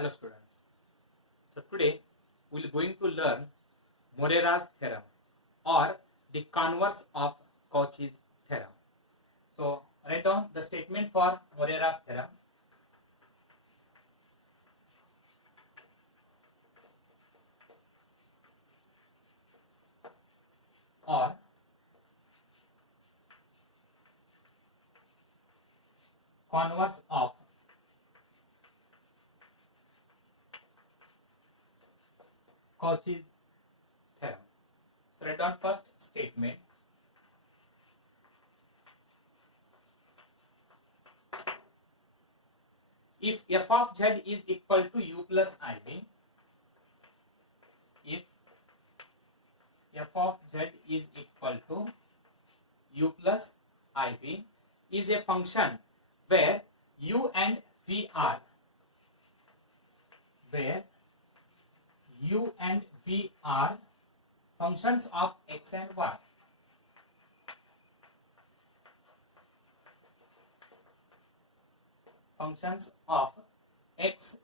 Hello students. So today we are going to learn Morera's theorem or the converse of Cauchy's theorem. So write down the statement for Morera's theorem. Or converse of Cauchy's theorem. So write down first statement. If f of z is equal to u plus iv, if f of z is equal to u plus iv is a function where u and v are functions of x and y. Functions of x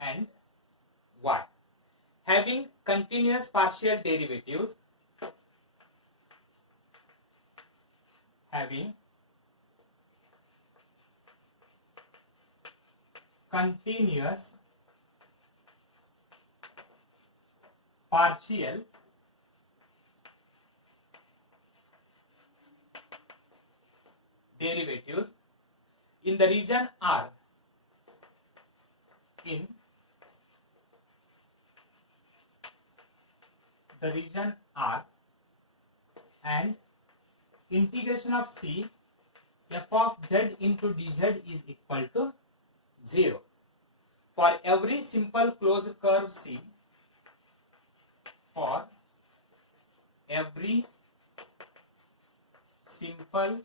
and y having continuous partial derivatives, continuous partial derivatives in the region R. In the region R, and integration of C f of z into dz is equal to 0 for every simple closed curve C. For every simple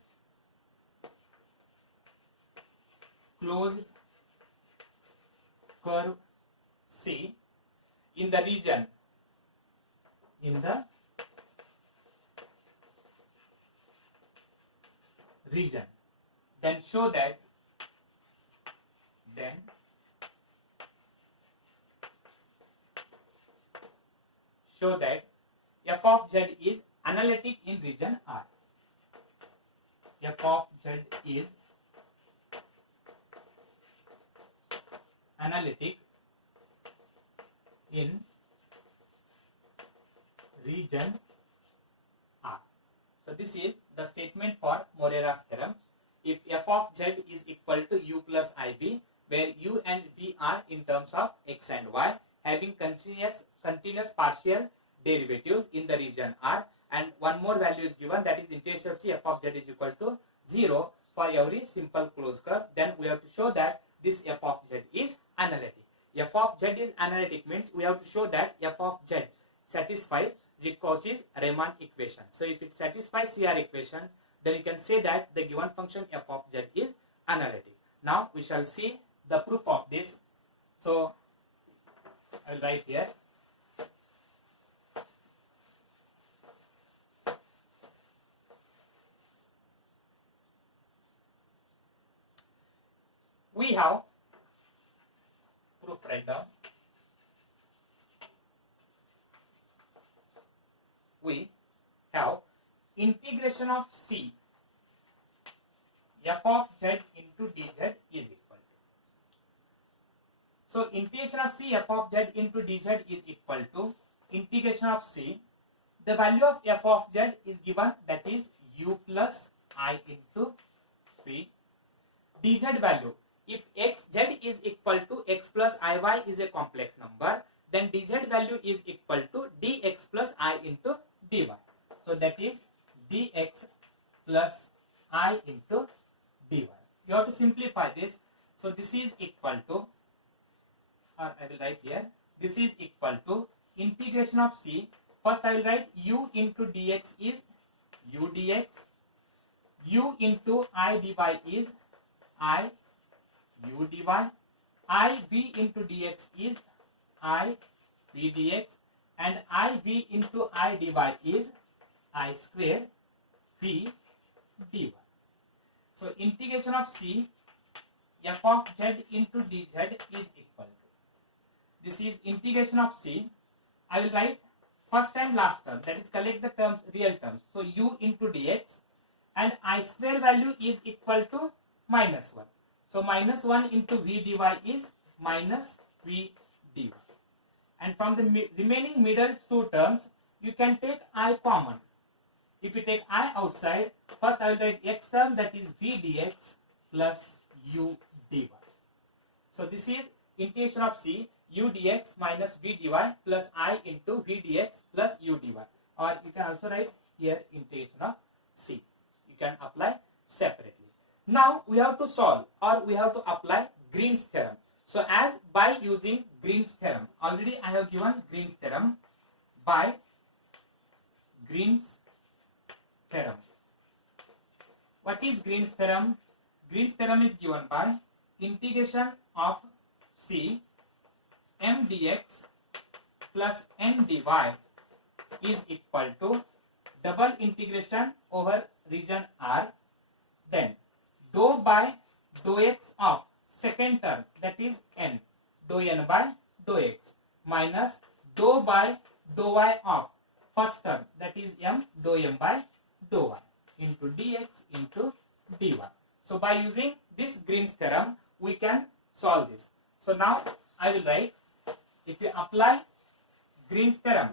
closed curve C in the region then show that f of z is analytic in region R. F of z is analytic in region R. So this is the statement for Morera's theorem. If f of z is equal to u plus iv, where u and v are in terms of x and y, having continuous partial derivatives in the region R, and one more value is given, that is integration of c f of z is equal to 0 for every simple closed curve, then we have to show that this f of z is analytic. F of z is analytic means we have to show that f of z satisfies the Cauchy's Riemann equation. So if it satisfies CR equation, then you can say that the given function f of z is analytic. Now we shall see the proof of this. So I will write here. We have proof, write down. We have integration of C f of z into dz is equal to. So integration of C f of z into dz is equal to integration of C. The value of f of z is given, that is u plus I into v. Dz value, if z is equal to x plus iy is a complex number, then dz value is equal to dx plus I into dy. So that is dx plus I into dy. You have to simplify this. So this is equal to, or I will write here, this is equal to integration of C. First I will write u into dx is u dx, u into I dy is I u dy, I v into dx is I v dx, and I v into I dy is I square v dy. So integration of C f of z into dz is equal to, this is integration of c. I will write first and last term, that is collect the terms, real terms. So u into dx, and I square value is equal to minus 1. So minus 1 into v dy is minus v dy. And from the remaining middle two terms, you can take I common. If you take I outside, first I will write x term, that is v dx plus u dy. So this is integration of c, u dx minus v dy plus I into v dx plus u dy. Or you can also write here integration of c. You can apply separately. Now we have to solve, or we have to apply Green's theorem. So as by using Green's theorem, already I have given Green's theorem. By Green's theorem. What is Green's theorem? Green's theorem is given by integration of c m dx plus n dy is equal to double integration over region R, then dou by dou x of second term, that is n, dou n by dou x, minus dou by dou y of first term, that is m, dou m by dou y, into dx into dy. So by using this Green's theorem, we can solve this. So now I will write, if you apply Green's theorem,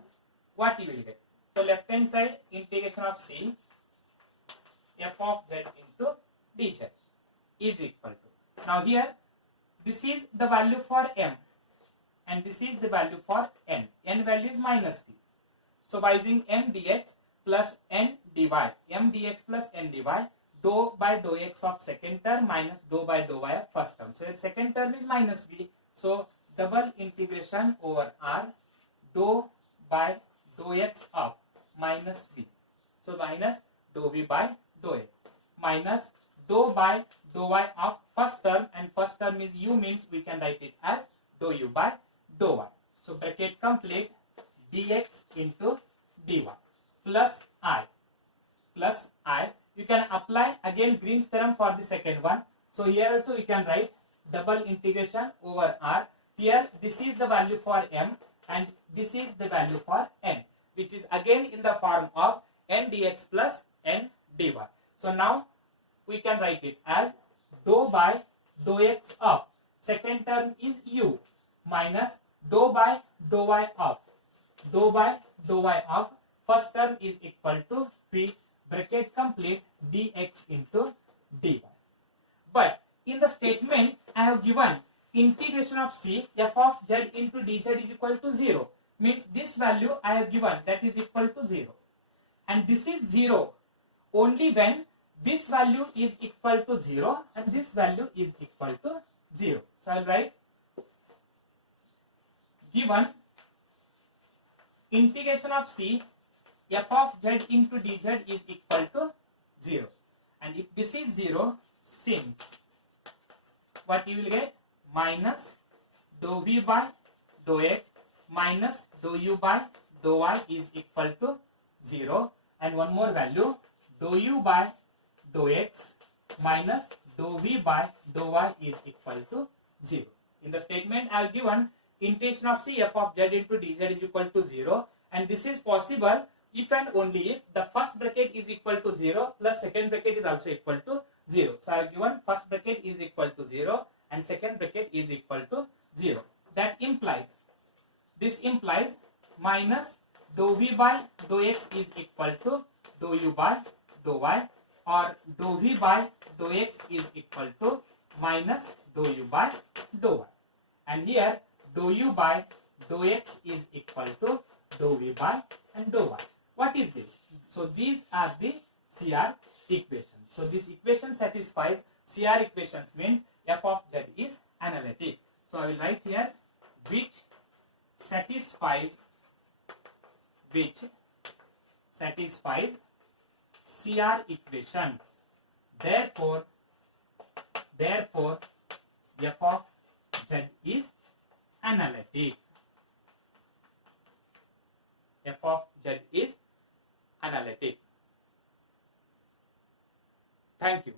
what you will get? So left hand side, integration of c f of z into dz is equal to, now here this is the value for m and this is the value for n. N value is minus v. So by using m dx plus n dy, m dx plus n dy, dou by dou x of second term minus dou by dou y of first term. So second term is minus v. So double integration over R, dou by dou x of minus v. So minus dou v by dou x, minus dou by dou y of first term, and first term is u, means we can write it as dou u by dou y. So bracket complete, dx into dy plus I. You can apply again Green's theorem for the second one. So here also you can write double integration over R. Here this is the value for m and this is the value for n, which is again in the form of n dx plus n dy. So now we can write it as dou by dou x of second term is u minus dou by dou y of first term is equal to v, bracket complete, dx into dy. But in the statement I have given integration of c f of z into dz is equal to 0, means this value I have given, that is equal to 0, and this is 0 only when this value is equal to 0 and this value is equal to 0. So I will write given integration of c f of z into dz is equal to 0, and if this is 0, since what you will get, minus dou v by dou x minus dou u by dou y is equal to 0, and one more value, dou u by dou x minus dou v by dou y is equal to 0. In the statement I have given integration of c f of z into dz is equal to 0, and this is possible if and only if the first bracket is equal to 0 plus second bracket is also equal to 0. So I have given first bracket is equal to 0 and second bracket is equal to 0. That implies, this implies minus dou v by dou x is equal to dou u by dou y, or dou v by dou x is equal to minus dou u by dou y, and here dou u by dou x is equal to dou v by and dou y. What is this? So these are the CR equations. So this equation satisfies CR equations, means f of z is analytic. So I will write here which satisfies CR equations. Therefore f of z is analytic. F of z is analytic. Thank you.